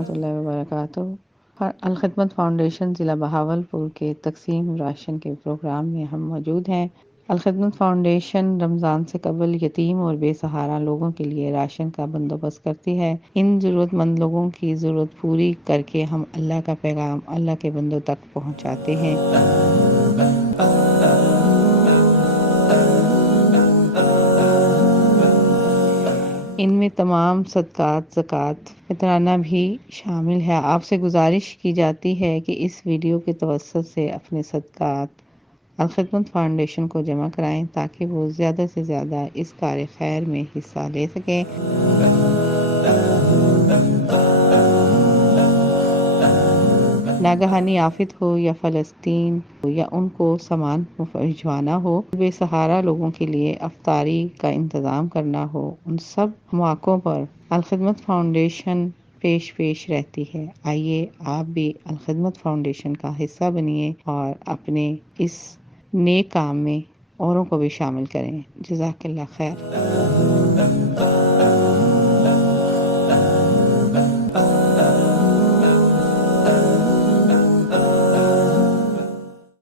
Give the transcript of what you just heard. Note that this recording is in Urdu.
ورحمۃ اللہ وبرکاتہ۔ الخدمت فاؤنڈیشن ضلع بہاولپور کے تقسیم راشن کے پروگرام میں ہم موجود ہیں۔ الخدمت فاؤنڈیشن رمضان سے قبل یتیم اور بے سہارا لوگوں کے لیے راشن کا بندوبست کرتی ہے۔ ان ضرورت مند لوگوں کی ضرورت پوری کر کے ہم اللہ کا پیغام اللہ کے بندوں تک پہنچاتے ہیں۔ ان میں تمام صدقات، زکوٰۃ، فطرانہ بھی شامل ہے۔ آپ سے گزارش کی جاتی ہے کہ اس ویڈیو کے توسط سے اپنے صدقات الخدمت فاؤنڈیشن کو جمع کرائیں تاکہ وہ زیادہ سے زیادہ اس کار خیر میں حصہ لے سکیں۔ ناگہانی آفت ہو یا فلسطین ہو یا ان کو سامان بھجوانا ہو، بے سہارا لوگوں کے لیے افطاری کا انتظام کرنا ہو، ان سب مواقعوں پر الخدمت فاؤنڈیشن پیش رہتی ہے۔ آئیے آپ بھی الخدمت فاؤنڈیشن کا حصہ بنیے اور اپنے اس نیک کام میں اوروں کو بھی شامل کریں۔ جزاک اللہ خیر۔